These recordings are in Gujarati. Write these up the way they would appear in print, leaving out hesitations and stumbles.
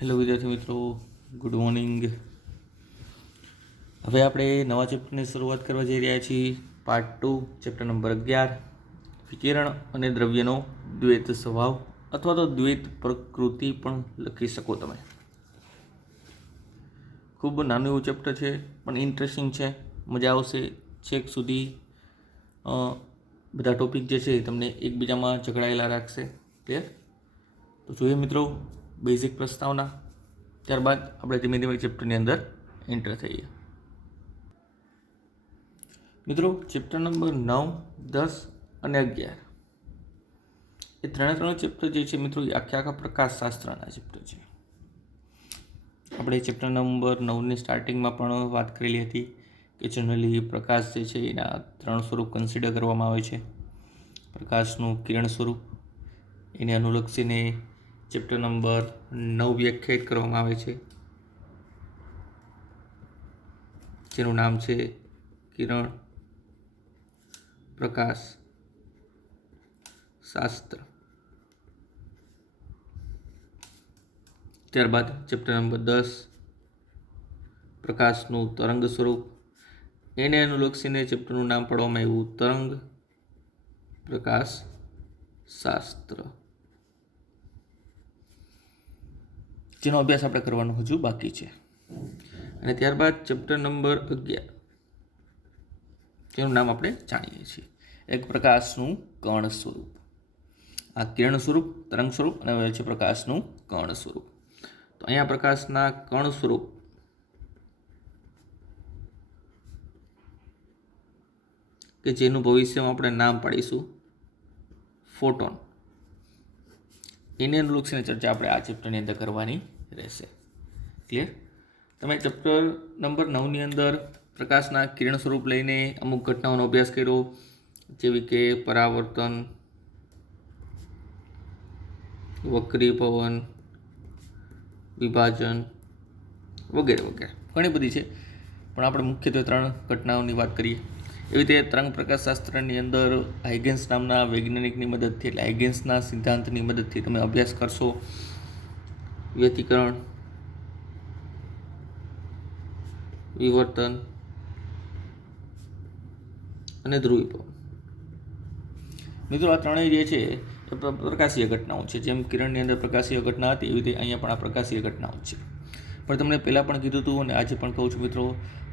હેલો વિદ્યાર્થી મિત્રો, ગુડ મોર્નિંગ. હવે આપણે નવા ચેપ્ટરની શરૂઆત કરવા જઈ રહ્યા છીએ. પાર્ટ 2, ચેપ્ટર નંબર 11, વિકિરણ અને દ્રવ્યનો દ્વૈત સ્વભાવ અથવા તો દ્વૈત પ્રકૃતિ પણ લખી શકો તમે. ખૂબ નાનું એવું ચેપ્ટર છે, પણ ઇન્ટરેસ્ટિંગ છે, મજા આવશે. છેક સુધી બધા ટોપિક જે છે તમને એકબીજામાં ઝઘડાયેલા રાખશે. ક્લિયર? તો જોઈએ મિત્રો બેઝિક પ્રસ્તાવના, ત્યારબાદ આપણે ધીમે ધીમે ચેપ્ટરની અંદર એન્ટર થઈએ. મિત્રો, ચેપ્ટર નંબર 9, 10 અને 11 એ ત્રણ ચેપ્ટર જે છે મિત્રો, એ આખા પ્રકાશશાસ્ત્રના ચેપ્ટર છે. આપણે ચેપ્ટર નંબર 9ની સ્ટાર્ટિંગમાં પણ વાત કરેલી હતી કે જનરલી પ્રકાશ જે છે એના 3 સ્વરૂપ કન્સિડર કરવામાં આવે છે. પ્રકાશનું કિરણ સ્વરૂપ, એને અનુલક્ષીને ચેપ્ટર નંબર 9 વ્યાખ્યાયિત કરવામાં આવે છે, જેનું નામ છે કિરણ પ્રકાશ શાસ્ત્ર. ત્યારબાદ ચેપ્ટર નંબર 10 પ્રકાશનું તરંગ સ્વરૂપ, એને અનુલક્ષીને ચેપ્ટરનું નામ પાડવામાં આવ્યું તરંગ પ્રકાશ શાસ્ત્ર, જેનો અભ્યાસ આપણે કરવાનો હજુ બાકી છે. અને ત્યારબાદ ચેપ્ટર નંબર 11, જેનું નામ આપણે જાણીએ છીએ, એક પ્રકાશનું કર્ણ સ્વરૂપ. આ કિરણ સ્વરૂપ, તરંગ સ્વરૂપ અને હવે છે પ્રકાશનું કર્ણ સ્વરૂપ. તો અહીંયા પ્રકાશના કર્ણ સ્વરૂપ કે જેનું ભવિષ્યમાં આપણે નામ પાડીશું ફોટોન, એને અનુલક્ષીને ચર્ચા આપણે આ ચેપ્ટરની અંદર કરવાની રહેશે. ક્લિયર? તમે ચેપ્ટર નંબર 9ની અંદર પ્રકાશના કિરણ સ્વરૂપ લઈને અમુક ઘટનાઓનો અભ્યાસ કર્યો, જેવી કે પરાવર્તન, વક્રીભવન, વિભાજન વગેરે વગેરે, ઘણી બધી છે, પણ આપણે મુખ્યત્વે 3 ઘટનાઓની વાત કરીએ. એવી રીતે તરંગ પ્રકાશશાસ્ત્રની અંદર હાઇગેન્સ નામના વૈજ્ઞાનિકની મદદથી, એટલે હાઇગેન્સના સિદ્ધાંતની મદદથી તમે અભ્યાસ કરશો વ્યતિકરણ, વિવર્તન અને ધ્રુવીભવન. મિત્રો, આ ત્રણેય જે છે એ પ્રકાશીય ઘટનાઓ છે. જેમ કિરણની અંદર પ્રકાશીય ઘટના હતી, એવી રીતે અહીંયા પણ આ પ્રકાશીય ઘટનાઓ છે. પણ તમને પહેલાં પણ કીધું હતું અને આજે પણ કહું છું મિત્રો,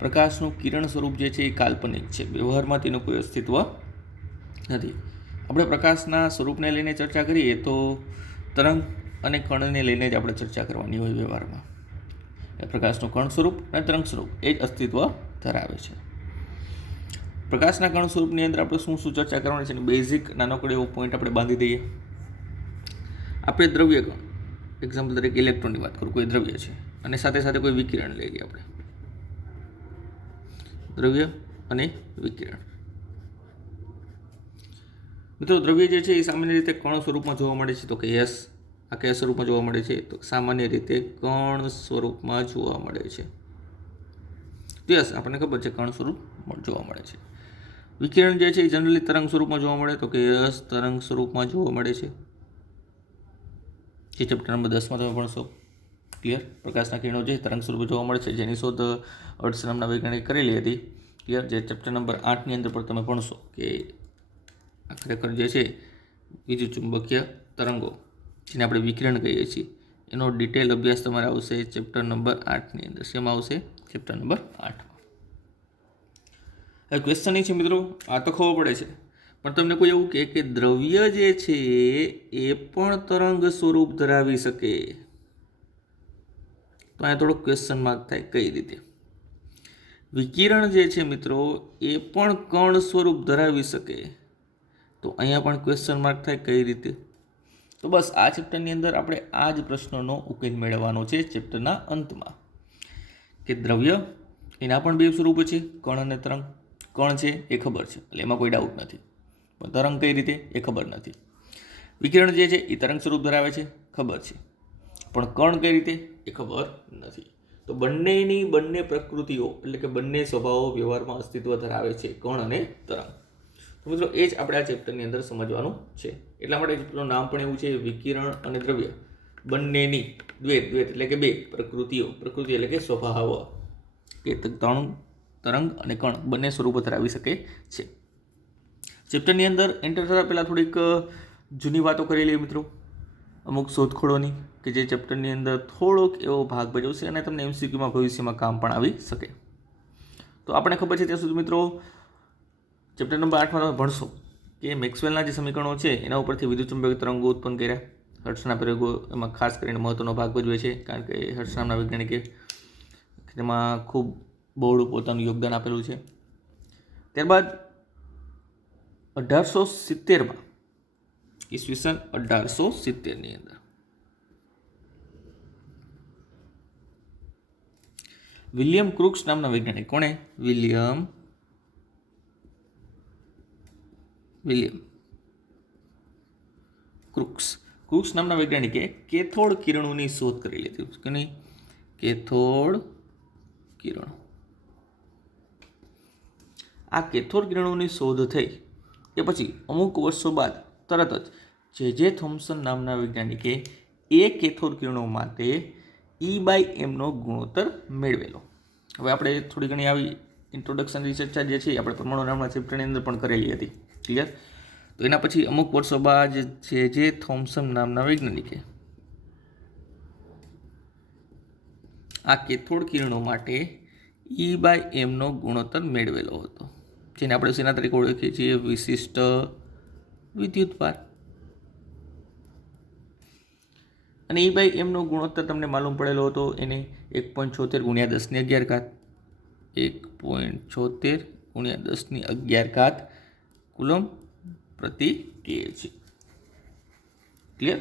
પ્રકાશનું કિરણ સ્વરૂપ જે છે એ કાલ્પનિક છે. વ્યવહારમાં તેનું કોઈ અસ્તિત્વ નથી. આપણે પ્રકાશના સ્વરૂપને લઈને ચર્ચા કરીએ તો તરંગ અને કણને લઈને જ આપણે ચર્ચા કરવાની હોય વ્યવહારમાં. પ્રકાશનું કણ સ્વરૂપ અને તરંગ સ્વરૂપ એ જ અસ્તિત્વ ધરાવે છે. પ્રકાશના કણ સ્વરૂપની અંદર આપણે શું ચર્ચા કરવાની છે, બેઝિક નાનકડો એવો પોઈન્ટ આપણે બાંધી દઈએ. આપણે દ્રવ્ય કણ, એક્ઝામ્પલ તરીકે ઇલેક્ટ્રોનની વાત કરું, કોઈ દ્રવ્ય છે અને સાથે સાથે કોઈ વિકિરણ લઈ લઈએ આપણે. દ્રવ્ય અને વિકિરણ. મિત્રો, દ્રવ્ય જે છે એ સામાન્ય રીતે કણ સ્વરૂપમાં જોવા મળે છે. તો કે યસ, આ કયા સ્વરૂપમાં જોવા મળે છે? તો સામાન્ય રીતે કણ સ્વરૂપમાં જોવા મળે છે. યસ, આપણને ખબર છે કણ સ્વરૂપ જોવા મળે છે. વિકિરણ જે છે એ જનરલી તરંગ સ્વરૂપમાં જોવા મળે. તો કે યસ, તરંગ સ્વરૂપમાં જોવા મળે છે, જે ચેપ્ટર નંબર 10માં તમે ભણશો. ક્લિયર? પ્રકાશના કિરણો જે તરંગ સ્વરૂપે જોવા મળે છે, જેની શોધ હર્ટ્ઝ નામના વૈજ્ઞાનિક કરેલી હતી. ક્લિયર? જે ચેપ્ટર નંબર 8ની અંદર પણ તમે ભણશો કે આ ખરેખર જે છે વિદ્યુત ચુંબકીય તરંગો, જેને આપણે વિકિરણ કહીએ છીએ, એનો ડિટેલ અભ્યાસ તમારે આવશે ચેપ્ટર નંબર 8ની અંદર. શેમાં આવશે? ચેપ્ટર નંબર 8માં. હવે ક્વેશ્ચન એ છે મિત્રો, આ તો ખબર પડે છે, પણ તમને કોઈ એવું કહે કે દ્રવ્ય જે છે એ પણ તરંગ સ્વરૂપ ધરાવી શકે, તો અહીંયા થોડોક ક્વેશ્ચન માર્ક થાય. કઈ રીતે? વિકિરણ જે છે મિત્રો એ પણ કણ સ્વરૂપ ધરાવી શકે, તો અહીંયા પણ ક્વેશ્ચન માર્ક થાય. કઈ રીતે? તો બસ આ ચેપ્ટરની અંદર આપણે આ જ પ્રશ્નનો ઉકેલ મેળવવાનો છે ચેપ્ટરના અંતમાં, કે દ્રવ્ય એના પણ 2 સ્વરૂપો છે, કણ અને તરંગ. કણ છે એ ખબર છે, એટલે એમાં કોઈ ડાઉટ નથી, પણ તરંગ કઈ રીતે એ ખબર નથી. વિકિરણ જે છે એ તરંગ સ્વરૂપ ધરાવે છે, ખબર છે, પણ કણ કઈ રીતે એ ખબર નથી. તો બંનેની બંને પ્રકૃતિઓ, એટલે કે બંને સ્વભાવો વ્યવહારમાં અસ્તિત્વ ધરાવે છે, કણ અને તરંગ. તો મિત્રો, એ જ આપણે આ ચેપ્ટરની અંદર સમજવાનું છે. એટલા માટે ચેપ્ટરનું નામ પણ એવું છે, વિકિરણ અને દ્રવ્ય. બંનેની દ્વૈત એટલે કે બે પ્રકૃતિ એટલે કે સ્વભાવ કે તરંગ અને કણ બંને સ્વરૂપો ધરાવી શકે છે. ચેપ્ટરની અંદર એન્ટર થતાં પહેલાં થોડીક જૂની વાતો કરી લઈએ મિત્રો, અમુક શોધખોળોની કે જે ચેપ્ટરની અંદર થોડોક એવો ભાગ ભજવશે અને તમને MCQમાં ભવિષ્યમાં કામ પણ આવી શકે. તો આપણે ખબર છે ત્યાં સુધી મિત્રો ચેપ્ટર નંબર 8માં તમે ભણશો કે મેક્સવેલના જે સમીકરણો છે એના ઉપરથી વિદ્યુતચુંબકીય તરંગો ઉત્પન્ન કર્યા. હર્ટ્ઝના પ્રયોગો એમાં ખાસ કરીને મહત્વનો ભાગ ભજવે છે, કારણ કે હર્ટ્ઝ નામના વૈજ્ઞાનિકે તેમાં ખૂબ બહોળું પોતાનું યોગદાન આપેલું છે. ત્યારબાદ 1870માં ઈસવીસન 1870ની અંદર વિલિયમ ક્રુક્સ નામના વૈજ્ઞાનિક, કોણે? વિલિયમ ક્રુક્સ નામના વૈજ્ઞાનિકે કેથોડ કિરણોની શોધ કરી લીધી. કે કેથોડ કિરણો. આ કેથોડ કિરણોની શોધ થઈ એ પછી અમુક વર્ષો બાદ તરત જ જે થોમ્સન નામના વૈજ્ઞાનિકે એ કેથોડ કિરણો માટે E/m નો ગુણોત્તર મેળવેલો. હવે આપણે થોડી ઘણી આવી ઇન્ટ્રોડક્શનની ચર્ચા જે છે આપણે પરમાણુ નામના ચેપ્ટરની અંદર પણ કરેલી હતી. ક્લિયર? તો એના પછી અમુક વર્ષો બાદ જે થોમ્સન નામના વૈજ્ઞાનિકે આ કેથોડ કિરણો માટે E/m નો ગુણોત્તર મેળવેલો હતો, જેને આપણે શેના તરીકે ઓળખીએ છીએ? વિશિષ્ટ વિદ્યુતભાર. અને E/m નો ગુણોત્તર તમને માલુમ પડેલો હતો, એને 1.76 × 1011 1.76 × 1011 કુલમ પ્રતિ kg. ક્લિયર?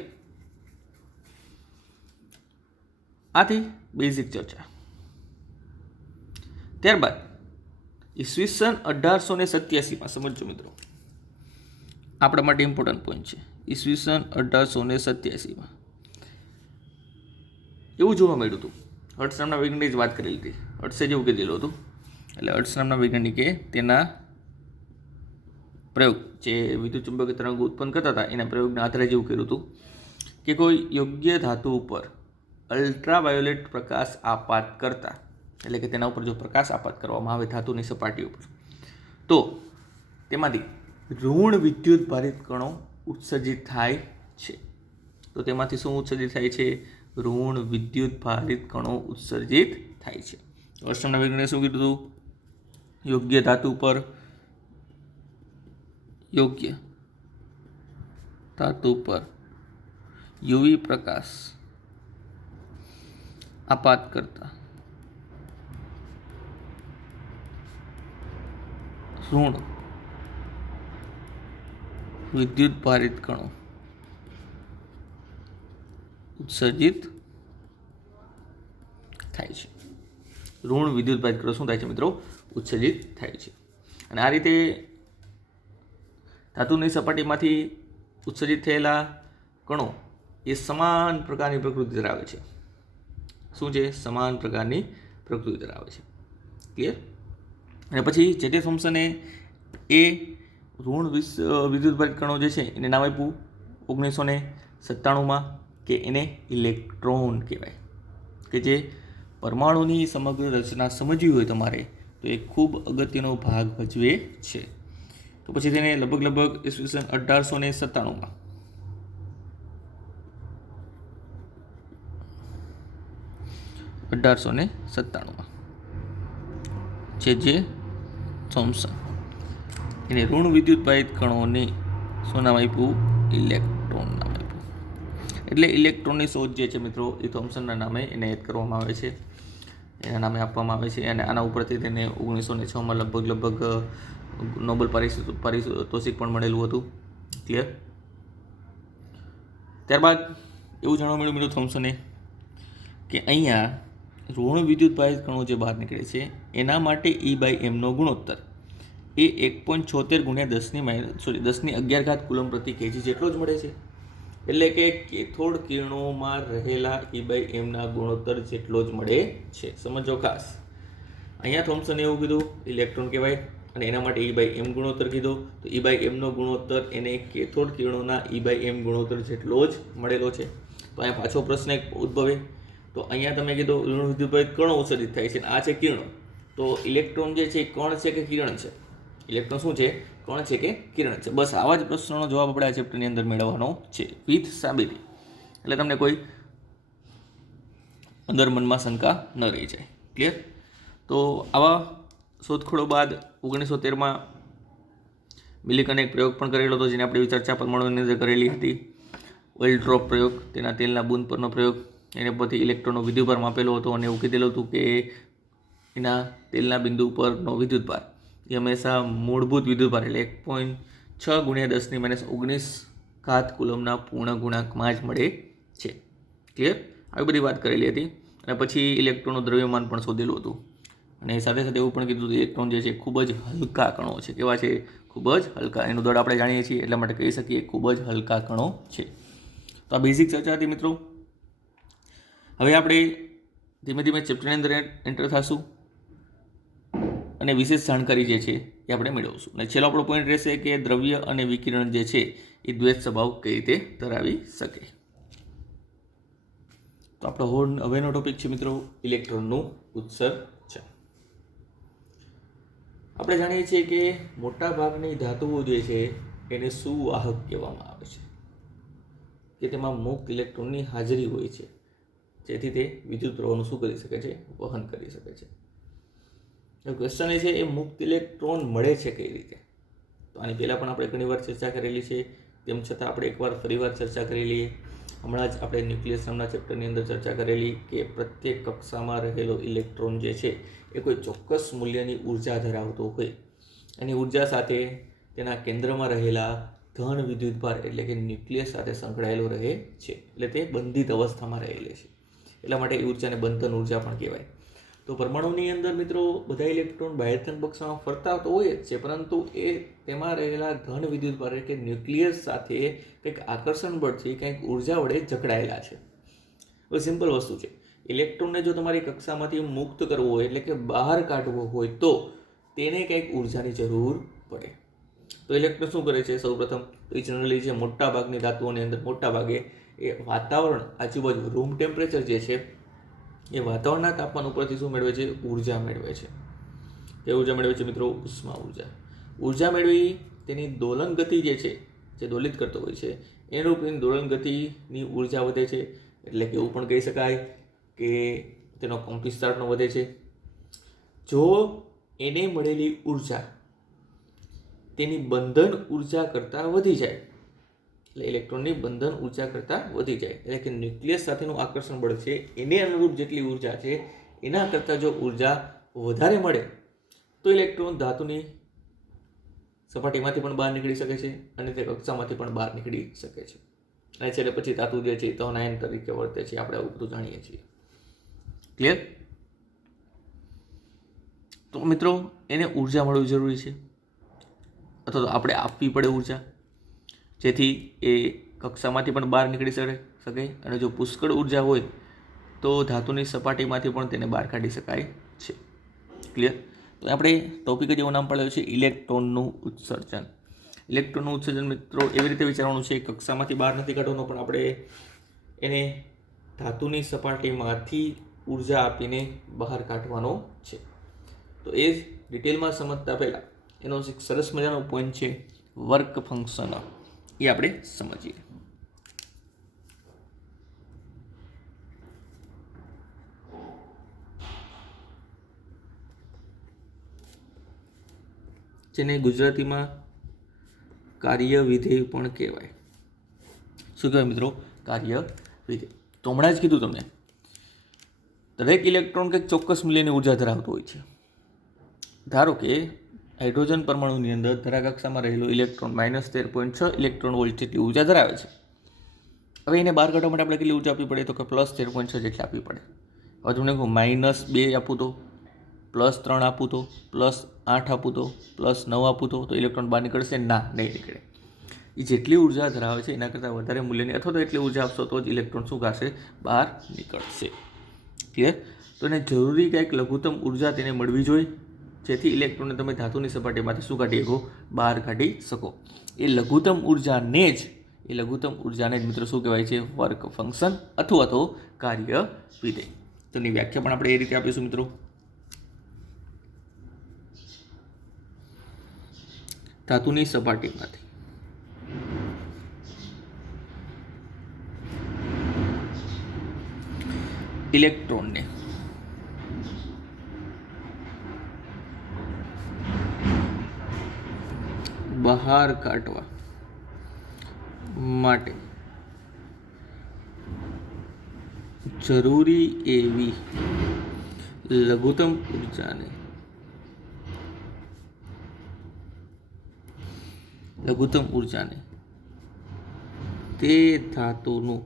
આથી બેઝિક ચર્ચા. ત્યારબાદ ઈસવીસન 1887માં સમજો મિત્રો, આપણા માટે ઇમ્પોર્ટન્ટ પોઈન્ટ છે. ઈસવીસન 1887માં એવું જોવા મળ્યું હતું, હર્ટ્ઝ નામના વૈજ્ઞાનિકે જ વાત કરેલી હતી. હર્ટ્ઝે જેવું કીધેલું હતું, એટલે હર્ટ્ઝ નામના વૈજ્ઞાનિકે તેના પ્રયોગ જે વિદ્યુતચુંબકીય તરંગો ઉત્પન્ન કરતા હતા એના પ્રયોગના આધારે જેવું કર્યું હતું કે કોઈ યોગ્ય ધાતુ ઉપર અલ્ટ્રાવાયોલેટ પ્રકાશ આપાત કરતા, એટલે કે તેના ઉપર જો પ્રકાશ આપાત કરવામાં આવે ધાતુની સપાટી ઉપર, તો તેમાંથી ઋણ વિદ્યુત ભારિત કણો ઉત્સર્જિત થાય છે. તો તેમાંથી શું ઉત્સર્જિત થાય છે? ઋણ વિદ્યુત ભારિત કણો ઉત્સર્જિત થાય છે. વર્ષના વૈજ્ઞાનિકે શું કીધું હતું? યોગ્ય ધાતુ પર UV પ્રકાશ આપાત કરતા ઋણ વિદ્યુત ભારિત કણો ઉત્સર્જિત થાય છે. ઋણ વિદ્યુત ભારિત કણો શું થાય છે મિત્રો? ઉત્સર્જિત થાય છે. અને આ રીતે ધાતુની સપાટીમાંથી ઉત્સર્જિત થયેલા કણો એ સમાન પ્રકારની પ્રકૃતિ ધરાવે છે. શું છે? સમાન પ્રકારની પ્રકૃતિ ધરાવે છે. ક્લિયર? અને પછી જે થોમ્સને એ ઋણ વિદ્યુતભારિત કણો જે છે એને નામ આપ્યું 1997માં કે એને ઇલેક્ટ્રોન કહેવાય. કે જે પરમાણુની સમગ્ર રચના સમજવી હોય તમારે તો એ ખૂબ અગત્યનો ભાગ ભજવે છે. તો પછી તેને લગભગ ઈસવીસન 1897માં જે થોમ્સન એને ઋણ વિદ્યુતભારિત કણોને શું નામ આપ્યું? ઇલેક્ટ્રોન નામ આપ્યું. એટલે ઇલેક્ટ્રોનની શોધ જે છે મિત્રો એ થોમ્સનના નામે એને યાદ કરવામાં આવે છે, એના નામે આપવામાં આવે છે. અને આના ઉપરથી તેને 1906માં લગભગ નોબેલ પારિતોષિક પણ મળેલું હતું. ક્લિયર? ત્યારબાદ એવું જાણવા મળ્યું મિત્રો થોમ્સને કે અહીંયા ઋણ વિદ્યુતભારિત કણો જે બહાર નીકળે છે એના માટે E/m નો ગુણોત્તર એ 1.76 × 1011 કુલમ પ્રતિ kg જેટલો જ મળે છે. એટલે કે કેથોડ કિરણોમાં રહેલા E/m ના ગુણોત્તર જેટલો જ મળે છે. સમજો ખાસ, અહીંયા થોમ્સને એવું કીધું ઇલેક્ટ્રોન કહેવાય અને એના માટે E/m ગુણોત્તર કીધો, તો E/m નો ગુણોત્તર એને કેથોડ કિરણોના E/m ગુણોત્તર જેટલો જ મળેલો છે. તો અહીંયા પાછો પ્રશ્ન એક ઉદ્ભવે. તો અહીંયા તમે કીધું ઋણ વિદ્યુતભાઈ કણો ઉત્સર્જિત થાય છે, આ છે કિરણો. તો ઇલેક્ટ્રોન જે છે એ કણ છે કે કિરણ છે? ઇલેક્ટ્રોન શું છે? કણ છે કે કિરણ છે? બસ આવા જ પ્રશ્નોનો જવાબ આપણે આ ચેપ્ટરની અંદર મેળવવાનો છે વિથ સાબિતી. એટલે તમને કોઈ અંદર મનમાં શંકા ન રહી જાય. ક્લિયર? તો આવા શોધખોળો બાદ 1913માં મિલિકને એક પ્રયોગ પણ કરેલો હતો, જેને આપણે ચર્ચા પરમાણુની અંદર કરેલી હતી. ઓઇલ ડ્રોપ પ્રયોગ, તેના તેલના બૂંદ પરનો પ્રયોગ. એને પરથી ઇલેક્ટ્રોનનો વિદ્યુતભાર માપેલો હતો અને એવું કીધેલું હતું કે એના તેલના બિંદુ પરનો વિદ્યુતભાર એ હંમેશા મૂળભૂત વિદ્યુતભાર એટલે 1.6 × 10⁻19 ઘાત કુલમના પૂર્ણ ગુણાંકમાં જ મળે છે. ક્લિયર? આવી બધી વાત કરેલી હતી. અને પછી ઇલેક્ટ્રોનનું દ્રવ્યમાન પણ શોધેલું હતું. અને સાથે સાથે એવું પણ કીધું હતું ઇલેક્ટ્રોન જે છે ખૂબ જ હલકા કણો છે. કેવા છે? ખૂબ જ હલકા. એનું દળ આપણે જાણીએ છીએ, એટલા માટે કહી શકીએ ખૂબ જ હલકા કણો છે. તો આ બેઝિક ચર્ચા હતી મિત્રો. હવે આપણે ધીમે ધીમે ચેપ્ટરની અંદર એન્ટર થશું અને વિશેષ જાણકારી જે છે એ આપણે મેળવશું. અને છેલ્લો આપણો પોઈન્ટ રહેશે કે દ્રવ્ય અને વિકિરણ જે છે એ દ્વૈત સ્વભાવ કઈ રીતે ધરાવી શકે. તો આપણો હવેનો ટોપિક છે મિત્રો ઇલેક્ટ્રોનનું ઉત્સર્જન. આપણે જાણીએ છીએ કે મોટા ભાગની ધાતુઓ જે છે એને સુવાહક કહેવામાં આવે છે, કે તેમાં મુક્ત ઇલેક્ટ્રોનની હાજરી હોય છે, જેથી તે વિદ્યુત પ્રવાહનું શું કરી શકે છે? વહન કરી શકે છે. ક્વેશ્ચન એ છે એ મુક્ત ઇલેક્ટ્રોન મળે છે કઈ રીતે? તો આની પહેલાં પણ આપણે ઘણીવાર ચર્ચા કરેલી છે, તેમ છતાં આપણે એકવાર ફરીવાર ચર્ચા કરી લઈએ. હમણાં જ આપણે ન્યુક્લિયસ નામના ચેપ્ટરની અંદર ચર્ચા કરેલી કે પ્રત્યેક કક્ષામાં રહેલો ઇલેક્ટ્રોન જે છે એ કોઈ ચોક્કસ મૂલ્યની ઉર્જા ધરાવતો હોય. એની ઉર્જા સાથે તેના કેન્દ્રમાં રહેલા ધન વિદ્યુતભાર એટલે કે ન્યુક્લિયસ સાથે સંકળાયેલો રહે છે. એટલે તે બંધિત અવસ્થામાં રહેલી છે. એટલા માટે એ ઉર્જાને બંધન ઉર્જા પણ કહેવાય. તો પરમાણુની અંદર મિત્રો બધા ઇલેક્ટ્રોન બાહ્યતમ કક્ષામાં ફરતા તો હોય જ છે, પરંતુ એ તેમાં રહેલા ધન વિદ્યુતભાર એટલે કે ન્યુક્લિયસ સાથે કંઈક આકર્ષણ બળથી કંઈક ઉર્જા વડે જકડાયેલા છે. હવે સિમ્પલ વસ્તુ છે, ઇલેક્ટ્રોનને જો તમારી કક્ષામાંથી મુક્ત કરવો હોય એટલે કે બહાર કાઢવો હોય તો તેને કંઈક ઉર્જાની જરૂર પડે. તો ઇલેક્ટ્રોન શું કરે છે? સૌપ્રથમ તો એ જનરલી છે મોટા ભાગની ધાતુઓની અંદર મોટા ભાગે એ વાતાવરણ આજુબાજુ રૂમ ટેમ્પરેચર જે છે એ વાતાવરણના તાપમાન ઉપરથી શું મેળવે છે? ઉર્જા મેળવે છે. એ ઉર્જા મેળવે છે મિત્રો? ઉષ્મા ઉર્જા. ઉર્જા મેળવી તેની દોલન ગતિ જે છે, જે દોલિત કરતો હોય છે, એ રૂપની દોલન ગતિની ઉર્જા વધે છે. એટલે કે એવું પણ કહી શકાય કે તેનો કંપનવિસ્તાર પણ વધે છે. જો એને મળેલી ઉર્જા તેની બંધન ઉર્જા કરતાં વધી જાય, એટલે ઇલેક્ટ્રોનની બંધન ઉર્જા કરતાં વધી જાય, એટલે કે ન્યુક્લિયસ સાથેનું આકર્ષણ બળ છે એને અનુરૂપ જેટલી ઉર્જા છે એના કરતાં જો ઉર્જા વધારે મળે તો ઇલેક્ટ્રોન ધાતુની સપાટીમાંથી પણ બહાર નીકળી શકે છે અને તે કક્ષામાંથી પણ બહાર નીકળી શકે છે. અને છેલ્લે પછી ધાતુ જે છે તો આયન તરીકે વર્તે છે. આપણે આવું બધું જાણીએ છીએ. ક્લિયર? તો મિત્રો એને ઉર્જા મળવી જરૂરી છે, અથવા તો આપણે આપવી પડે ઉર્જા, જેથી એ કક્ષામાંથી પણ બહાર નીકળી શકે. અને જો પુષ્કળ ઉર્જા હોય તો ધાતુની સપાટીમાંથી પણ તેને બહાર કાઢી શકાય છે. ક્લિયર? તો આપણે ટોપિક જ એવું નામ પાડેલું છે ઇલેક્ટ્રોનનું ઉત્સર્જન. ઇલેક્ટ્રોનનું ઉત્સર્જન મિત્રો એવી રીતે વિચારવાનું છે, કક્ષામાંથી બહાર નથી કાઢવાનું, પણ આપણે એને ધાતુની સપાટીમાંથી ઉર્જા આપીને બહાર કાઢવાનો છે. તો એ ડિટેલમાં સમજતા પહેલાં એનો એક સરસ મજાનો પોઈન્ટ છે વર્ક ફંક્શન, એ આપણે સમજીએ. જેને ગુજરાતીમાં કાર્ય વિધેય પણ કહેવાય. શું કહેવાય મિત્રો? કાર્ય વિધેય. તો હમણાં જ કીધું તમને, દરેક ઇલેક્ટ્રોન કંઈક ચોક્કસ મૂલ્યની ઉર્જા ધરાવતો હોય છે. ધારો કે હાઇડ્રોજન પરમાણુની અંદર ધરાકક્ષામાં રહેલો ઇલેક્ટ્રોન -13.6 ઇલેક્ટ્રોન વોલ્ટ જેટલી ઉર્જા ધરાવે છે. હવે એને બહાર કાઢવા માટે આપણે કેટલી ઉર્જા આપવી પડે? તો કે +13.6 જેટલી આપવી પડે. હવે તમને કહું -2 આપું તો, +3 આપું તો, +8 આપું તો, +9 આપું તો ઇલેક્ટ્રોન બહાર નીકળશે? ના, નહીં નીકળે. એ જેટલી ઉર્જા ધરાવે છે એના કરતાં વધારે મૂલ્યની અથવા તો એટલી ઉર્જા આપશો તો જ ઇલેક્ટ્રોન શું કરશે? બહાર નીકળશે. ક્લિયર? તો એને જરૂરી કંઈક લઘુત્તમ ઉર્જા તેને મળવી જોઈએ, જેથી ઇલેક્ટ્રોનને તમે ધાતુની સપાટીમાંથી શું કાઢી શકો? બહાર કાઢી શકો. એ લઘુત્તમ ઉર્જાને જ એ લઘુત્તમ ઉર્જાને જ મિત્રો શું કહેવાય છે? વર્ક ફંક્શન અથવા તો કાર્ય વિધેય. તો એની વ્યાખ્યા પણ આપણે એ રીતે આપીશું મિત્રો. ધાતુની સપાટીમાંથી ઇલેક્ટ્રોનને બહાર કાઢવા માટે જરૂરી એવી લઘુત્તમ ઉર્જાને તે ધાતુનું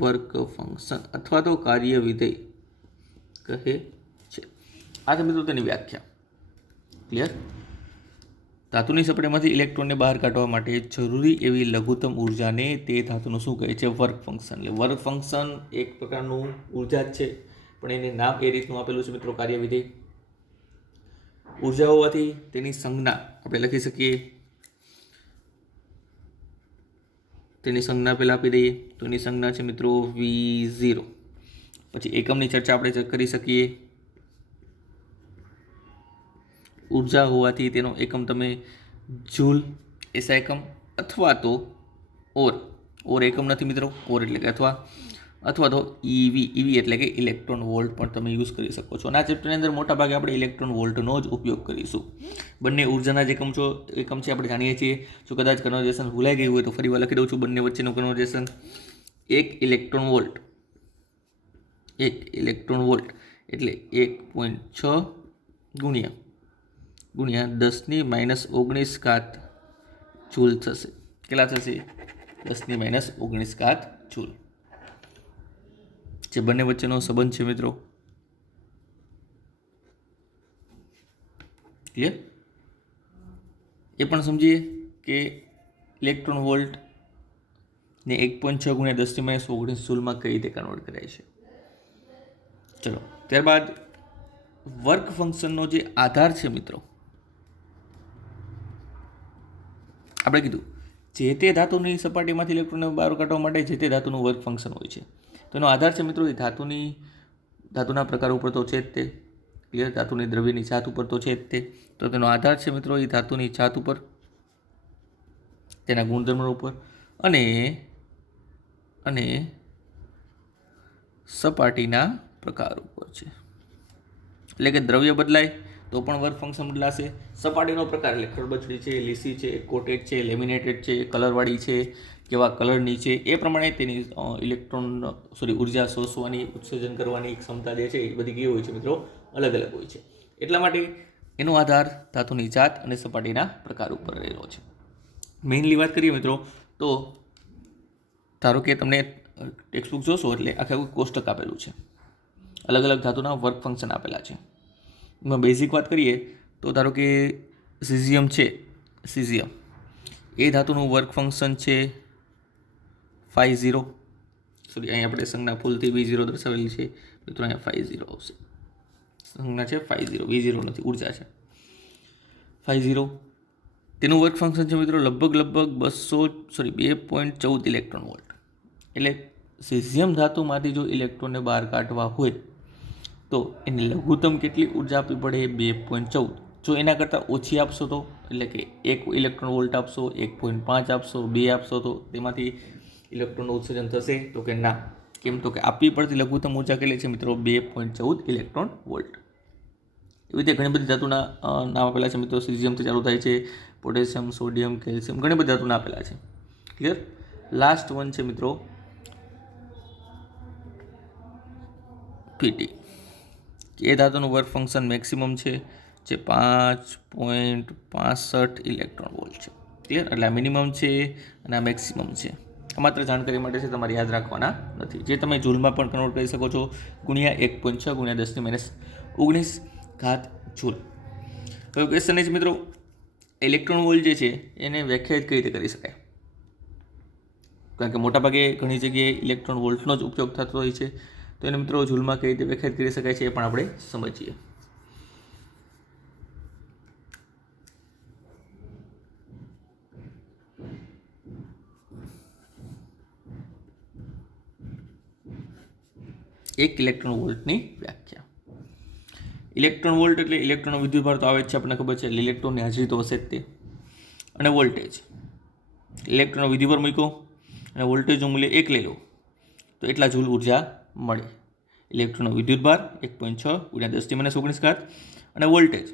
વર્ક ફંક્શન અથવા તો કાર્ય વિધેય કહે છે. આ છે મિત્રો તેની વ્યાખ્યા. ક્લિયર? ધાતુની સપાટીમાંથી ઇલેક્ટ્રોનને બહાર કાઢવા માટે જરૂરી એવી લઘુત્તમ ઉર્જાને તે ધાતુનું શું કહે છે? Work function. એટલે વર્ક ફંક્શન એક પ્રકારનું ઉર્જા જ છે, પણ એને નામ એ રીતનું આપેલું છે મિત્રો, કાર્ય વિધેય. ઉર્જા હોવાથી તેની સંજ્ઞા આપણે લખી શકીએ. તેની સંજ્ઞા પહેલાં આપી દઈએ તો એની સંજ્ઞા છે મિત્રો V0. પછી એકમની ચર્ચા આપણે કરી શકીએ. ઉર્જા હોવાથી તેનો એકમ તમે જૂલ એસઆઈ એકમ અથવા તો ઓર એકમ નથી મિત્રો, ઓર એટલે કે અથવા તો ઈવી એટલે કે ઇલેક્ટ્રોન વોલ્ટ પણ તમે યુઝ કરી શકો છો. અને આ ચેપ્ટરની અંદર મોટા ભાગે આપણે ઇલેક્ટ્રોન વોલ્ટનો જ ઉપયોગ કરીશું. બંને ઉર્જાના જ એકમ છે આપણે જાણીએ છીએ. જો કદાચ કન્વર્ઝેશન ભૂલાઈ ગયું હોય તો ફરી વાર લખી દઉં છું બંને વચ્ચેનું કન્વર્ઝેશન. એક ઇલેક્ટ્રોન વોલ્ટ એટલે 1.6 ગુણ્યા 10⁻⁻⁹ જૂલ થશે. કેટલા થશે? 10⁻⁻⁹ જૂલ. જે બંને વચ્ચેનો સંબંધ છે મિત્રો. ક્લિયર? એ પણ સમજીએ કે ઇલેક્ટ્રોન વોલ્ટ ને 1.6 ગુણ્યા 10⁻⁻⁹ જૂલમાં કઈ રીતે કન્વર્ટ કરાય છે. ચલો, ત્યારબાદ વર્ક ફંક્શનનો જે આધાર છે મિત્રો, આપણે કીધું જે તે ધાતુની સપાટીમાંથી ઇલેક્ટ્રોનને બહાર કાઢવા માટે જે તે ધાતુનું વર્ક ફંક્શન હોય છે. તો એનો આધાર છે મિત્રો એ ધાતુના પ્રકાર ઉપર તો છે જ તે. ક્લિયર? ધાતુની દ્રવ્યની જાત ઉપર તો છે જ તે. તો તેનો આધાર છે મિત્રો એ ધાતુની જાત ઉપર, તેના ગુણધર્મો ઉપર અને સપાટીના પ્રકાર ઉપર છે. એટલે કે દ્રવ્ય બદલાય તો પણ વર્ક ફંક્શન બદલાશે. સપાટીનો પ્રકાર એટલે ખરબચડી છે, લીસી છે, કોટેડ છે, લેમિનેટેડ છે, કલરવાળી છે, કેવા કલરની છે, એ પ્રમાણે તેની ઉર્જા શોષવાની, ઉત્સર્જન કરવાની ક્ષમતા જે છે એ બધી કેવી હોય છે મિત્રો? અલગ અલગ હોય છે. એટલા માટે એનો આધાર ધાતુની જાત અને સપાટીના પ્રકાર ઉપર રહેલો છે. મેઇનલી વાત કરીએ મિત્રો તો ધારો કે તમને ટેક્સ્ટબુક જોશો એટલે આખું કોષ્ટક આપેલું છે, અલગ અલગ ધાતુના વર્ક ફંક્શન આપેલા છે. એમાં બેઝિક વાત કરીએ તો ધારો કે સીઝિયમ છે, એ ધાતુનું વર્ક ફંક્શન છે 50. અહીં આપણે સંજ્ઞા ફૂલથી V0 દર્શાવેલી છે મિત્રો, અહીંયા 50 આવશે. સંજ્ઞા છે 50, V0 નથી, ઉર્જા છે 50. તેનું વર્ક ફંક્શન છે મિત્રો લગભગ 2.14 ઇલેક્ટ્રોન વોલ્ટ. એટલે સીઝિયમ ધાતુમાંથી જો ઇલેક્ટ્રોનને બહાર કાઢવા હોય તો એની લઘુત્તમ કેટલી ઉર્જા આપવી પડે? 2.14. જો એના કરતાં ઓછી આપશો તો, એટલે કે 1 ઇલેક્ટ્રોન વોલ્ટ આપશો, 1.5 આપશો, 2 આપશો તો તેમાંથી ઇલેક્ટ્રોનનું ઉત્સર્જન થશે? તો કે ના. કેમ? તો કે આપવી પડતી લઘુત્તમ ઉર્જા કેટલી છે મિત્રો? 2.14 ઇલેક્ટ્રોન વોલ્ટ. એવી રીતે ઘણી બધી ધાતુના નામ આપેલા છે મિત્રો. સીઝિયમથી ચાલુ થાય છે, પોટેશિયમ, સોડિયમ, કેલ્શિયમ, ઘણી બધી ધાતુના આપેલા છે. ક્લિયર? લાસ્ટ વન છે મિત્રો Pt. એ ધાતુનું વર્ક ફંક્શન મેક્સિમમ છે જે 5.65 ઇલેક્ટ્રોન વોલ્ટ છે. ક્લિયર? એટલે આ મિનિમમ છે અને આ મેક્સિમમ છે. આ માત્ર જાણકારી માટે છે, તમારે યાદ રાખવાના નથી. જે તમે જૂલમાં પણ કન્વર્ટ કરી શકો છો, ગુણ્યા 1.6 ગુણ્યા 10⁻⁹ જૂલ. હવે ક્વેશ્ચન એ છે મિત્રો, ઇલેક્ટ્રોન વોલ્ટ જે છે એને વ્યાખ્યાયિત કઈ રીતે કરી શકાય? કારણ કે મોટાભાગે ઘણી જગ્યાએ ઇલેક્ટ્રોન વોલ્ટનો જ ઉપયોગ થતો હોય છે. તો એને મિત્રો જૂલમાં કઈ રીતે વ્યાખ્યાયિત કરી શકાય છે એ પણ આપણે સમજીએ. 1 ઇલેક્ટ્રોન વોલ્ટની વ્યાખ્યા. ઇલેક્ટ્રોન વોલ્ટ એટલે ઇલેક્ટ્રોનનો વિદ્યુતભાર તો આવે જ છે, આપણને ખબર છે, એટલે ઇલેક્ટ્રોનની હાજરી તો હશે જ તે. અને વોલ્ટેજ, ઇલેક્ટ્રોનનો વિદ્યુતભાર મૂક્યો અને વોલ્ટેજનું મૂલ્ય 1 લઈ લો તો એટલા જૂલ ઉર્જા મળે. ઇલેક્ટ્રોનનો વિદ્યુતભાર 1.6 × 10⁻19 અને વોલ્ટેજ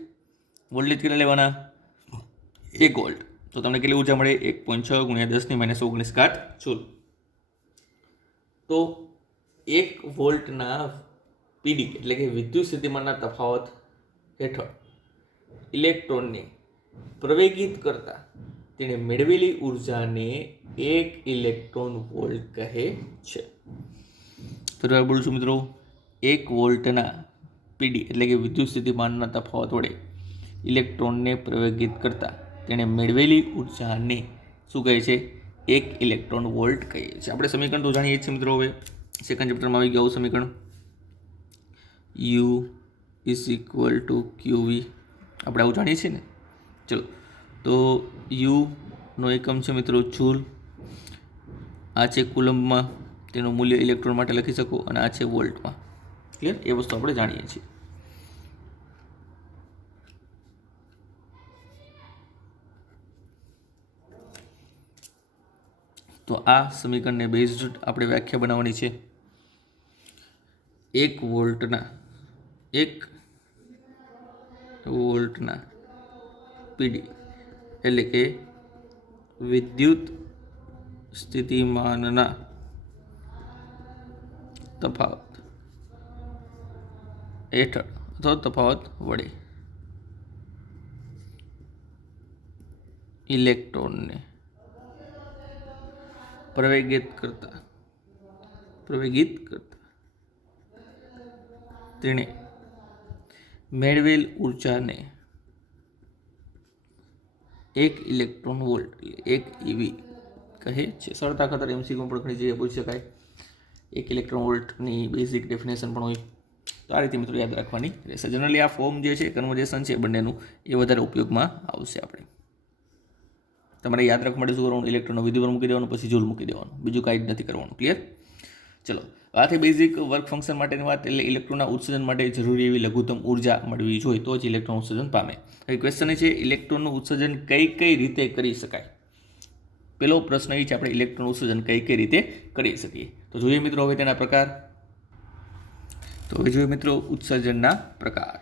કેટલા લેવાના? 1 વોલ્ટ. તો તમને કેટલી ઉર્જા મળે? 1.6 × 10⁻19 જૂલ. તો 1 વોલ્ટના પીડી એટલે કે વિદ્યુત સ્થિતિમાનના તફાવત હેઠળ ઇલેક્ટ્રોનને પ્રવેગિત કરતા તેણે મેળવેલી ઉર્જાને 1 ઇલેક્ટ્રોન વોલ્ટ કહે છે. ફરીવાર બોલું છું મિત્રો, 1 વોલ્ટના પીડી એટલે કે વિદ્યુત સ્થિતિમાનના તફાવત વડે ઇલેક્ટ્રોનને પ્રવેગિત કરતા તેણે મેળવેલી ઉર્જાને શું કહે છે? 1 ઇલેક્ટ્રોન વોલ્ટ કહીએ છીએ. આપણે સમીકરણ તો જાણીએ છીએ મિત્રો. હવે સેકન્ડ ચેપ્ટરમાં આવી ગયું સમીકરણ, U = QV. આપણે આવું જાણીએ છીએ ને. ચલો, તો યુનો એકમ છે મિત્રો જૂલ, આ છે કુલમ્બમાં, તેનું મૂલ્ય ઇલેક્ટ્રોન માટે લખી શકો, અને આ છે વોલ્ટમાં. ક્લિયર? એ વસ્તુ આપણે જાણીએ છીએ. તો આ સમીકરણને બેઝડ આપણે વ્યાખ્યા બનાવવાની છે. 1 વોલ્ટના પીડી એટલે કે વિદ્યુત સ્થિતિમાનના તફાવત હેઠળ અથવા તફાવત વડે ઇલેક્ટ્રોનને પ્રવેગિત કરતા તેણે મેળવેલ ઉર્જાને 1 ઇલેક્ટ્રોન વોલ્ટ 1 EV કહે છે. સરળતા ખાતર MCQ પણ ઘણી જગ્યાએ પૂછી શકાય. 1 ઇલેક્ટ્રોન વોલ્ટની બેઝિક ડેફિનેશન પણ હોય. તો આ રીતે મિત્રો યાદ રાખવાની રહેશે. જનરલી આ ફોર્મ જે છે, કન્વર્ઝેશન છે બંનેનું, એ વધારે ઉપયોગમાં આવશે. આપણે તમારે યાદ રાખવા માટે શું કરવાનું? ઇલેક્ટ્રોનનો વિદ્યુતભાર મૂકી દેવાનું, પછી જૂલ મૂકી દેવાનું, બીજું કાંઈ જ નથી કરવાનું. ક્લિયર? ચલો, આ થઈ બેઝિક વર્ક ફંક્શન માટેની વાત. એટલે ઇલેક્ટ્રોનના ઉત્સર્જન માટે જરૂરી એવી લઘુત્તમ ઉર્જા મળવી જોઈએ, તો જ ઇલેક્ટ્રોન ઉત્સર્જન પામે. હવે ક્વેશ્ચન એ છે, ઇલેક્ટ્રોનનું ઉત્સર્જન કઈ રીતે કરી શકાય? પહેલો પ્રશ્ન એ છે, આપણે ઇલેક્ટ્રોન ઉત્સર્જન કઈ રીતે કરી શકીએ? તો જોઈએ મિત્રો હવે તેના પ્રકાર. તો હવે જોઈએ મિત્રો ઉત્સર્જનના પ્રકાર.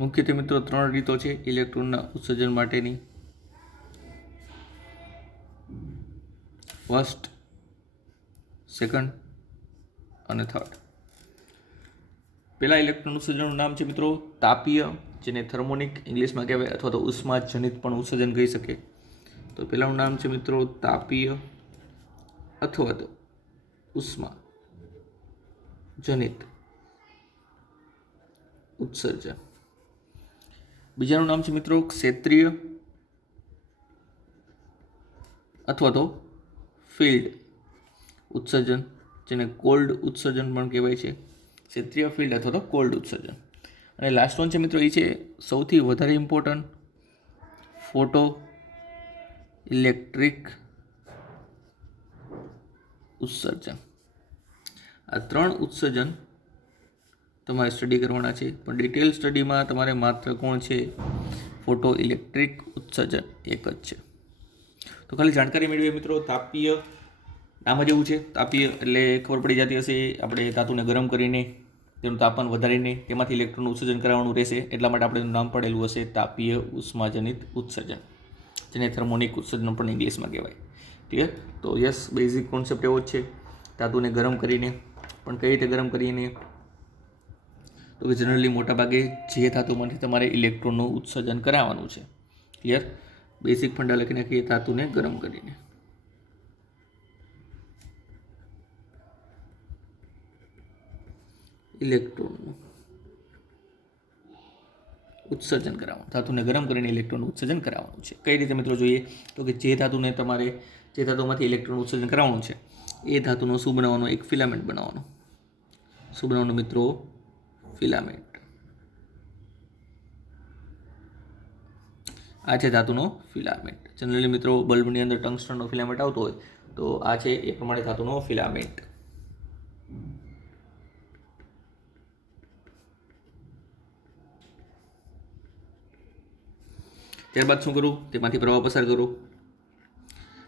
મુખ્યત્વે મિત્રો 3 રીતો છે ઇલેક્ટ્રોનના ઉત્સર્જન માટેની. ફર્સ્ટ, સેકન્ડ અને થર્ડ. પહેલા ઇલેક્ટ્રોન ઉત્સર્જનનું નામ છે મિત્રો તાપીય, જેને થર્મોનિક ઇંગ્લિશમાં કહેવાય, અથવા તો ઉષ્માજનિત પણ ઉત્સર્જન કહી શકે. તો પહેલાનું નામ છે મિત્રો તાપીય અથવા તો ઉષ્માજનિત ઉત્સર્જન. બીજાનું નામ છે મિત્રો ક્ષેત્રીય અથવા તો ફિલ્ડ ઉત્સર્જન, જેને કોલ્ડ ઉત્સર્જન પણ કહેવાય છે. ક્ષેત્રીય, ફિલ્ડ અથવા તો કોલ્ડ ઉત્સર્જન. અને લાસ્ટ વન છે મિત્રો, એ છે સૌથી વધારે ઇમ્પોર્ટન્ટ, ફોટો ઇલેક્ટ્રિક ઉત્સર્જન. આ 3 ઉત્સર્જન તમારે સ્ટડી કરવાના છે, પણ ડિટેલ સ્ટડીમાં તમારે માત્ર કોણ છે? ફોટો ઇલેક્ટ્રિક ઉત્સર્જન એક જ છે. તો ખાલી જાણકારી મેળવીએ મિત્રો. તાપીય નામ જ એવું છે, તાપીય એટલે ખબર પડી જતી હશે, આપણે ધાતુને ગરમ કરીને તેનું તાપમાન વધારીને તેમાંથી ઇલેક્ટ્રોનનું ઉત્સર્જન કરાવવાનું રહેશે, એટલા માટે આપણે નામ પડેલું હશે તાપીય ઉષ્માજનિત ઉત્સર્જન, જેને થર્મોનિક ઉત્સર્જન પણ ઇંગ્લિશમાં કહેવાય. ક્લિયર? તો યસ, બેઝિક કોન્સેપ્ટ એવો જ છે, ધાતુને ગરમ કરીને. પણ કઈ રીતે ગરમ કરીને? તો કે જનરલી મોટાભાગે જે ધાતુમાંથી તમારે ઇલેક્ટ્રોનનું ઉત્સર્જન કરાવવાનું છે. ક્લિયર? બેઝિક ફંડા લખી નાખીએ, ધાતુને ગરમ કરીને. ઇલેક્ટ્રોનનું ઉત્સર્જન કરાવવાનું, ધાતુને ગરમ કરીને ઇલેક્ટ્રોનનું ઉત્સર્જન કરાવવાનું છે. કઈ રીતે મિત્રો જોઈએ? તો કે જે ધાતુમાંથી ઇલેક્ટ્રોનનું ઉત્સર્જન કરાવવાનું છે, એ ધાતુનો શું બનાવવાનો? એક ફિલામેન્ટ બનાવવાનો. શું બનાવવાનું મિત્રો? ફિલામેન્ટ. આ છે ધાતુનો ફિલામેન્ટ. જનરલી મિત્રો બલ્બની અંદર ટંગસ્ટનનો ફિલામેન્ટ આવતો હોય તો આ છે એ પ્રમાણે ધાતુનો ફિલામેન્ટ. ત્યારબાદ શું કરું? તેમાંથી પ્રવાહ પસાર કરું.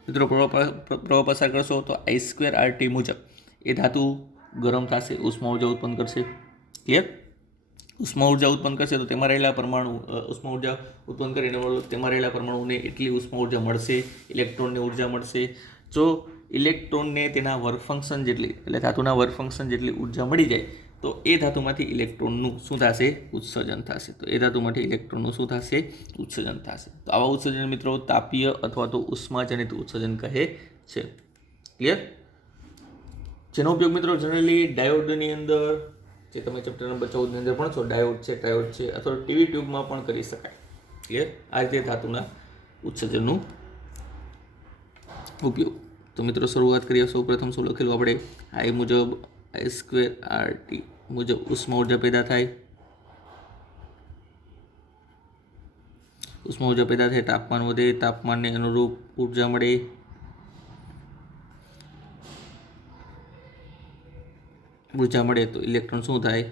મિત્રો પ્રવાહ પસાર કરશો તો I²RT મુજબ એ ધાતુ ગરમ થશે, ઉષ્મા ઉર્જા ઉત્પન્ન કરશે. ક્લિયર? ઉષ્મા ઉર્જા ઉત્પન્ન કરશે તો તેમાં રહેલા પરમાણુ ઉષ્મા ઉર્જા ઉત્પન્ન કરીને તેમાં રહેલા પરમાણુને એટલી ઉષ્મા ઉર્જા મળશે, ઇલેક્ટ્રોનને ઉર્જા મળશે. જો ઇલેક્ટ્રોનને તેના વર્ક ફંક્શન જેટલી એટલે ધાતુના વર્ક ફંક્શન જેટલી ઉર્જા મળી જાય તો એ ધાતુમાંથી ઇલેક્ટ્રોનનું શું થશે? ઉત્સર્જન થશે. તો એ ધાતુમાંથી ઇલેક્ટ્રોનનું શું થશે? ઉત્સર્જન થશે. તો આવા ઉત્સર્જન મિત્રો તાપીય અથવા તો ઉષ્માજનિત ઉત્સર્જન કહે છે. ક્લિયર? જેનો ઉપયોગ મિત્રો જનરલી ડાયોડની અંદર, જે તમે ચેપ્ટર નંબર 14 ની અંદર ભણશો, ડાયોડ છે, ટ્રાયોડ છે, અથવા ટીવી ટ્યુબમાં પણ કરી શકાય. ક્લિયર? આ રીતે ધાતુના ઉત્સર્જનનું ઉપયોગ. તો મિત્રો શરૂઆત કરીએ. સૌ પ્રથમ શું લખેલું આપણે? I મુજબ I²RT મુજબ ઉષ્મા ઉર્જા પેદા થાય. ઉષ્મા ઉર્જા પેદા થાય, તાપમાન વધે, તાપમાનને અનુરૂપ ઉર્જા મળે. ઉર્જા મળે તો ઇલેક્ટ્રોન શું થાય?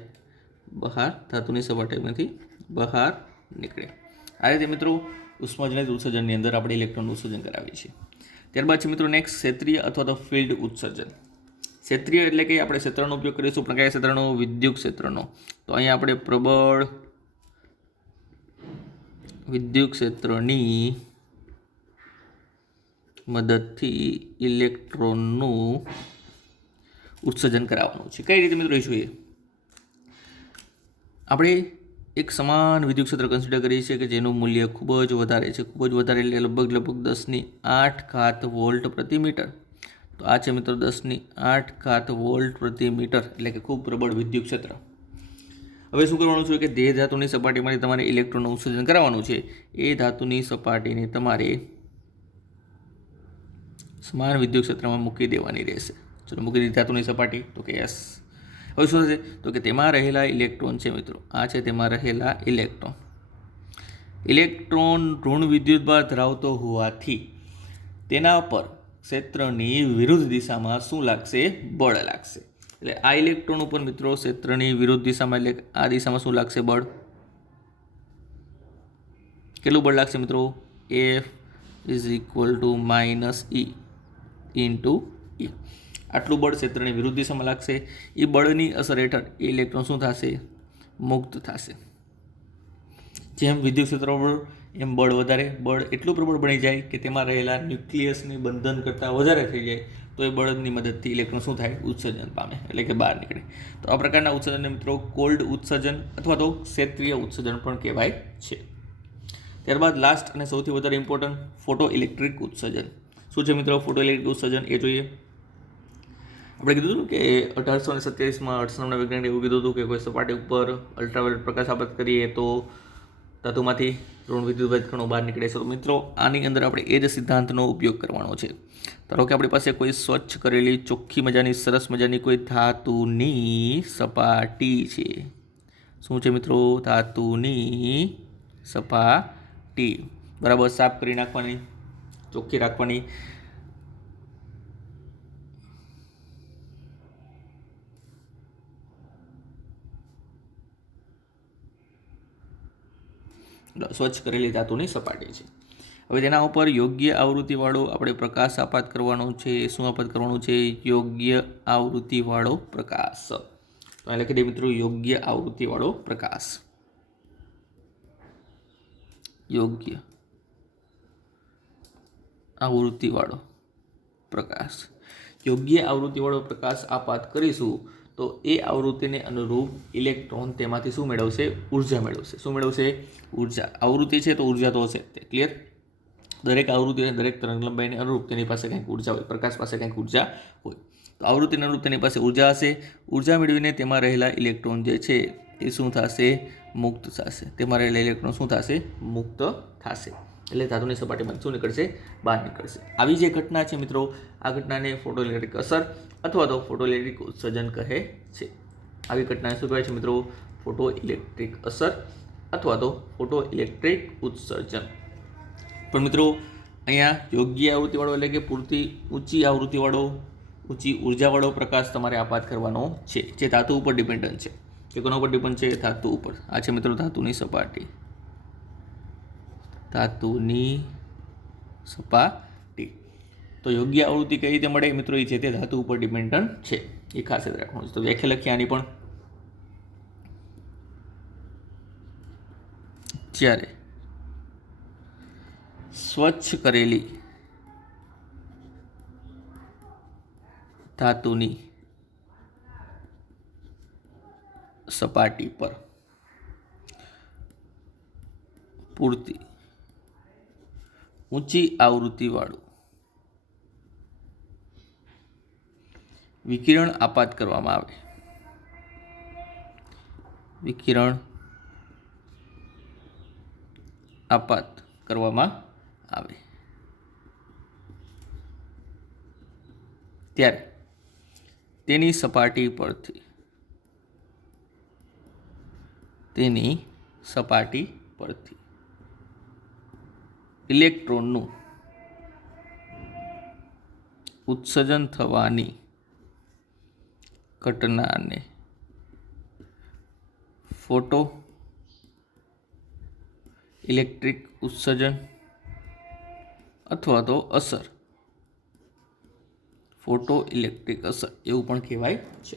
બહાર, ધાતુની સપાટીમાંથી બહાર નીકળે. આ રીતે મિત્રો ઉષ્માજનિત ઉત્સર્જનની અંદર આપણે ઇલેક્ટ્રોનનું ઉત્સર્જન કરાવીએ છીએ. ત્યારબાદ છે મિત્રો નેક્સ્ટ ક્ષેત્રીય અથવા તો ફિલ્ડ ઉત્સર્જન. ક્ષેત્રીય એટલે કે આપણે ક્ષેત્રનો ઉપયોગ કરીશું, પણ કયા ક્ષેત્રનો? વિદ્યુત ક્ષેત્રનો. તો અહીંયા આપણે પ્રબળ વિદ્યુત ક્ષેત્રની મદદથી ઇલેક્ટ્રોનનું ઉત્સર્જન કરાવવાનું છે. કઈ રીતે મિત્રો એ જોઈએ? આપણે એક સમાન વિદ્યુત ક્ષેત્ર કન્સિડર કરીએ છીએ કે જેનું મૂલ્ય ખૂબ જ વધારે છે. ખૂબ જ વધારે એટલે લગભગ 10⁸ વોલ્ટ પ્રતિ મીટર. તો આ છે મિત્રો 10⁸ વોલ્ટ પ્રતિ મીટર, એટલે કે ખૂબ પ્રબળ વિદ્યુત ક્ષેત્ર. હવે શું કરવાનું છે કે જે ધાતુની સપાટીમાંથી તમારે ઇલેક્ટ્રોનનું ઉત્સર્જન કરાવવાનું છે એ ધાતુની સપાટીને તમારે સમાન વિદ્યુત ક્ષેત્રમાં મૂકી દેવાની રહેશે. ચલો મૂકી દીધી ધાતુની સપાટી, તો કે યસ. હવે શું થશે? તો કે તેમાં રહેલા ઇલેક્ટ્રોન છે મિત્રો, આ છે તેમાં રહેલા ઇલેક્ટ્રોન. ઇલેક્ટ્રોન ઋણ વિદ્યુતભાર ધરાવતો હોવાથી તેના પર ક્ષેત્રની વિરુદ્ધ દિશામાં શું લાગશે? બળ લાગશે. એટલે આ ઇલેક્ટ્રોન ઉપર મિત્રો ક્ષેત્રની વિરુદ્ધ દિશામાં એટલે આ દિશામાં શું લાગશે? બળ. કેટલું બળ લાગશે મિત્રો? F = -E × E. આટલું બળ ક્ષેત્રની વિરુદ્ધ દિશામાં લાગશે. એ બળની અસર હેઠળ એ ઇલેક્ટ્રોન શું થશે? મુક્ત થશે. જેમ વિદ્યુત ક્ષેત્ર પર એમ બળ વધારે, બળ એટલું પ્રબળ બની જાય કે તેમાં રહેલા ન્યુક્લિયસની બંધન કરતાં વધારે થઈ જાય તો એ બળની મદદથી ઇલેક્ટ્રોન શું થાય? ઉત્સર્જન પામે, એટલે કે બહાર નીકળે. તો આ પ્રકારના ઉત્સર્જનને મિત્રો કોલ્ડ ઉત્સર્જન અથવા તો ક્ષેત્રીય ઉત્સર્જન પણ કહેવાય છે. ત્યારબાદ લાસ્ટ અને સૌથી વધારે ઇમ્પોર્ટન્ટ ફોટો ઇલેક્ટ્રિક ઉત્સર્જન. શું છે મિત્રો ફોટો ઇલેક્ટ્રિક ઉત્સર્જન? એ જોઈએ. આપણે કીધું હતું કે 1827માં હર્ટ્ઝ નામના વૈજ્ઞાનિકે એવું કીધું હતું કે કોઈ સપાટી ઉપર અલ્ટ્રાવાયોલેટ પ્રકાશ આપત કરીએ તો ધાતુમાંથી ઋણ વિદ્યુતભારિત કણો બહાર નીકળે છે. તો મિત્રો આની અંદર આપણે એ જ સિદ્ધાંતનો ઉપયોગ કરવાનો છે. ધારો કે આપણી પાસે કોઈ સ્વચ્છ કરેલી ચોખ્ખી મજાની સરસ મજાની કોઈ ધાતુની સપાટી છે. શું છે મિત્રો? ધાતુની સપાટી. બરાબર સાફ કરી નાખવાની, ચોખ્ખી રાખવાની. સ્વચ્છ કરેલી ધાતુની સપાટી છે. હવે તેના ઉપર યોગ્ય આવૃત્તિવાળો આપણે પ્રકાશ આપાત કરવાનો છે. શું આપાત કરવાનું છે? યોગ્ય આવૃત્તિવાળો પ્રકાશ. તો અહીં લખી દઈએ મિત્રો યોગ્ય આવૃત્તિવાળો પ્રકાશ. યોગ્ય આવૃત્તિવાળો પ્રકાશ. યોગ્ય આવૃત્તિવાળો પ્રકાશ આપાત કરીશું તો એ આવૃત્તિને અનુરૂપ ઇલેક્ટ્રોન તેમાંથી શું મેળવશે? ઉર્જા મેળવશે. શું મેળવશે? ઉર્જા. આવૃત્તિ છે તો ઉર્જા તો હશે. ક્લિયર? દરેક આવૃત્તિ અને દરેક તરંગ લંબાઈને અનુરૂપ તેની પાસે કંઈક ઉર્જા હોય, પ્રકાશ પાસે કંઈક ઉર્જા હોય. તો આવૃત્તિને અનુરૂપ તેની પાસે ઉર્જા હશે. ઉર્જા મેળવીને તેમાં રહેલા ઇલેક્ટ્રોન જે છે એ શું થશે? મુક્ત થશે. તેમાં રહેલા ઇલેક્ટ્રોન શું થશે? મુક્ત થશે. એટલે ધાતુની સપાટીમાંથી શું નીકળશે? બહાર નીકળશે. આવી જે ઘટના છે મિત્રો, આ ઘટનાને ફોટો ઇલેક્ટ્રિક અસર અથવા તો ફોટો ઇલેક્ટ્રિક ઉત્સર્જન કહે છે. આવી ઘટનાને શું કહેવાય છે મિત્રો? ફોટો ઇલેક્ટ્રિક અસર અથવા તો ફોટો ઇલેક્ટ્રિક ઉત્સર્જન. પણ મિત્રો અહીંયા યોગ્ય આવૃત્તિવાળો એટલે કે પૂરતી ઊંચી આવૃત્તિવાળો, ઊંચી ઉર્જાવાળો પ્રકાશ તમારે આપાત કરવાનો છે, જે ધાતુ ઉપર ડિપેન્ડન્ટ છે. કે કોના ઉપર ડિપેન્ડ છે? ધાતુ ઉપર. આ છે મિત્રો ધાતુની સપાટી. ધાતુની સપાટી. તો યોગ્ય આવૃત્તિ કઈ રીતે મળે મિત્રો? એ છે તે ધાતુ ઉપર ડિપેન્ડન્ટ છે, એ ખાસ યાદ રાખવાનું છે. તો વ્યાખ્યા લખીએ આની પણ. જ્યારે સ્વચ્છ કરેલી ધાતુની સપાટી પર પૂરતી ઊંચી આવૃત્તિવાળું વિકિરણ આપાત કરવામાં આવે, વિકિરણ આપાત કરવામાં આવે ત્યારે તેની સપાટી પરથી ઇલેક્ટ્રોનનું ઉત્સર્જન થવાની ઘટનાને ફોટો ઇલેક્ટ્રિક ઉત્સર્જન અથવા તો અસર, ફોટો ઇલેક્ટ્રિક અસર એવું પણ કહેવાય છે,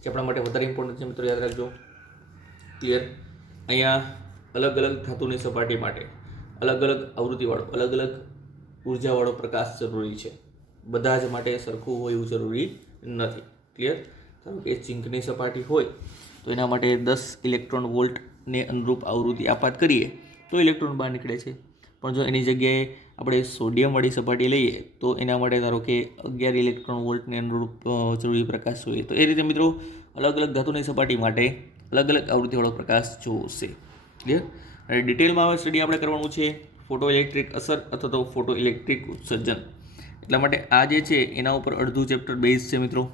જે આપણા માટે વધારે ઇમ્પોર્ટન્ટ છે મિત્રો, યાદ રાખજો. ક્લિયર? અહીંયા અલગ અલગ ધાતુની સપાટી માટે અલગ અલગ આવૃત્તિવાળો, અલગ અલગ ઉર્જાવાળો પ્રકાશ જરૂરી છે. બધા જ માટે સરખું હોય એવું જરૂરી નથી. ક્લિયર? ધારો કે ઝીંકની સપાટી હોય તો એના માટે 10 ઇલેક્ટ્રોન વોલ્ટને અનુરૂપ આવૃત્તિ આપાત કરીએ તો ઇલેક્ટ્રોન બહાર નીકળે છે. પણ જો એની જગ્યાએ આપણે સોડિયમવાળી સપાટી લઈએ તો એના માટે ધારો કે 11 ઇલેક્ટ્રોન વોલ્ટને અનુરૂપ જરૂરી પ્રકાશ જોઈએ. તો એ રીતે મિત્રો અલગ અલગ ધાતુની સપાટી માટે અલગ અલગ આવૃત્તિવાળો પ્રકાશ જોશે. ક્લિયર? અને ડિટેલમાં હવે સ્ટડી આપણે કરવાનું છે ફોટો ઇલેક્ટ્રિક અસર અથવા તો ફોટો ઇલેક્ટ્રિક ઉત્સર્જન. એટલા માટે આ જે છે એના ઉપર અડધું ચેપ્ટર બેઝ છે મિત્રો.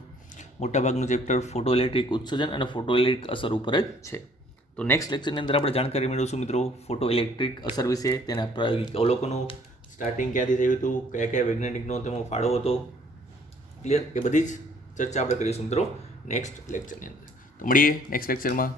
મોટાભાગનું ચેપ્ટર ફોટો ઇલેક્ટ્રિક ઉત્સર્જન અને ફોટો ઇલેક્ટ્રિક અસર ઉપર જ છે. તો નેક્સ્ટ લેક્ચરની અંદર આપણે જાણકારી મેળવીશું મિત્રો ફોટો ઇલેક્ટ્રિક અસર વિશે, તેના પ્રાયોગિક અવલોકનો, સ્ટાર્ટિંગ ક્યાંથી થયું હતું, કયા કયા વૈજ્ઞાનિકનો તેમાં ફાળો હતો. ક્લિયર? એ બધી જ ચર્ચા આપણે કરીશું મિત્રો નેક્સ્ટ લેક્ચરની અંદર. તો મળીએ નેક્સ્ટ લેક્ચરમાં.